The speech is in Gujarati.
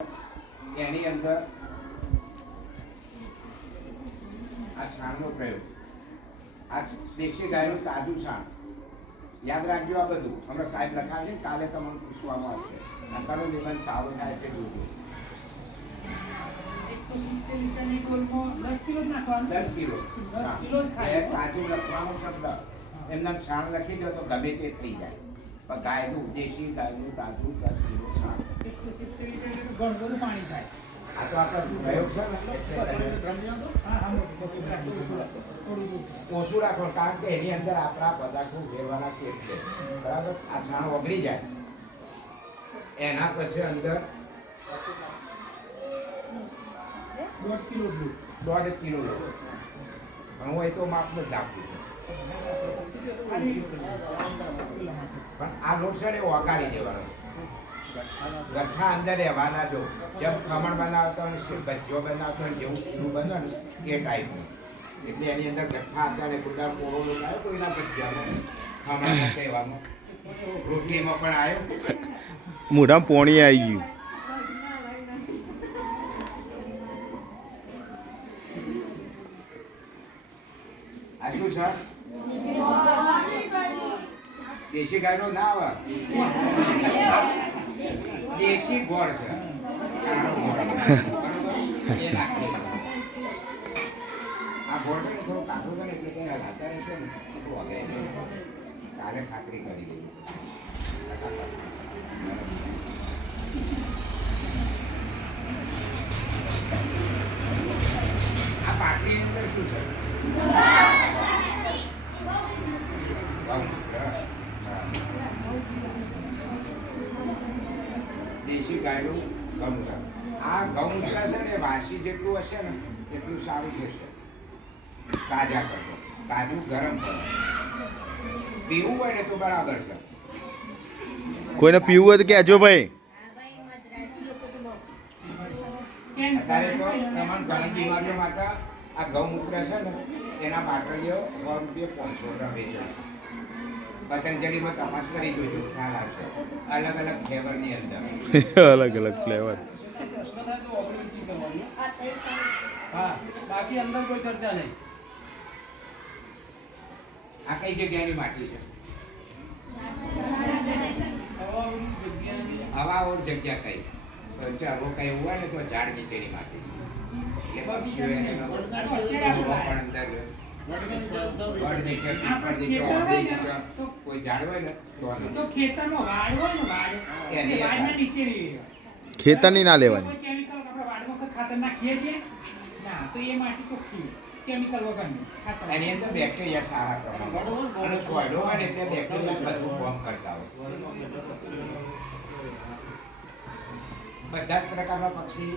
એની અંદર આ છાણનો પ્રયોગ, આ દેશી ગાયનું તાજું છાણ. યાદ રાખજો આ બધું. હમણાં સાહેબ લખાવે છે, કાલે તમને પૂછવામાં આવશે. આ કયો નિબંધ સારો થાય છે જોજો. 170 લીટરની ડોલમાં 10 કિલો જ નાખવાનું. 10 કિલો 10 કિલો જ ખાય. તાજું લખવાનો શબ્દ એમના છાણ લખી દો તો ગમે તે થઈ જાય. પણ ગાયનું દેશી ગાયનું તાજું 10 કિલો છાણ. 170 લીટર એટલે ઘણું બધું પાણી થાય. આ તો આપણો પ્રયોગ છે ને. ઓછું રાખો, કારણ કે એની અંદર આપણા પદાર્થો ભેરવાના છે એટલે. બરાબર. આ છાણ ઓગળી જાય એના પછી અંદર 1.5 કિલો દૂધ. 1.5 કિલો લો. હું એ તો માપનું જ નાખું છું. પણ આ લોટ છે ને ઓગાળી દેવાનો. ગઠ્ઠા અંદર રહેવાના. જો જેમ ખમણ બનાવતો હોય ને ભજીયો બનાવતો હોય જેવું ખીરું બને ને એ ટાઈપનું. એટલે એની અંદર ગઠ્ઠા હતા ને ગુલાબ કોળો લોટ આવ્યો કોઈના ભજીયામાં, ખમણમાં કહેવામાં, રોટલીમાં પણ આવ્યો. મોઢામાં પોણી આવી ગયું. આ શું છે? દેશી ગાયનો ના આવે, દેશી ગોળ છે. એ નાખી આ ગોળ છે ને થોડો કાઢો છે ને એટલે કઈ અત્યારે છે ને એટલું વગેરે કાલે ખાતરી કરી દઈ. આ પાટલીની અંદર શું છે? દેશી ગાયનું ગૌમૂત્ર. આ ગૌમૂત્ર છે ને વાસી જેટલું હશે ને એટલું સારું થશે. તાજા કરતો, તાજું ગરમ કરો. પીવું હોય ને તો બરાબર છે. કોઈને પીવું હોય તો કહેજો ભાઈ. અત્યારે તો પ્રમાણ ઘણી બીમારીઓ માટે આ ગૌમૂત્ર છે ને એના બાટલીઓ ₹100 500 વેચાય. પતંજલિમાં તપાસ કરી જોજો, ખ્યાલ આવશે. અલગ અલગ ફ્લેવરની અંદર. અલગ અલગ ફ્લેવર. હા, બાકી અંદર કોઈ ચર્ચા નહીં. આ કઈ જગ્યાની માટી છે? હવા ઓર જગ્યા કઈ? તો ચાલો કઈ હોય ને તો ઝાડ નીચેની માટી. એટલે પક્ષીઓ એને પણ અંદર વડ નીચે, પીપળ નીચે, ઓરડી નીચે કોઈ ઝાડ હોય ને તો ખેતરમાં વાડ હોય ને વાડ, એ વાડના નીચે રહે. ખેતરની ના લેવાની. કોઈ કેમિકલ આપણે વાડમાં ખાતર નાખીએ છીએ ના, તો એ માટી ચોખ્ખી કેમિકલ વગરની ખાતર. એની અંદર બેક્ટેરિયા સારા પ્રમાણમાં અને સોયડો હોય ને એટલે બેક્ટેરિયા બધું કામ કરતા હોય. બધા જ પ્રકારના પક્ષી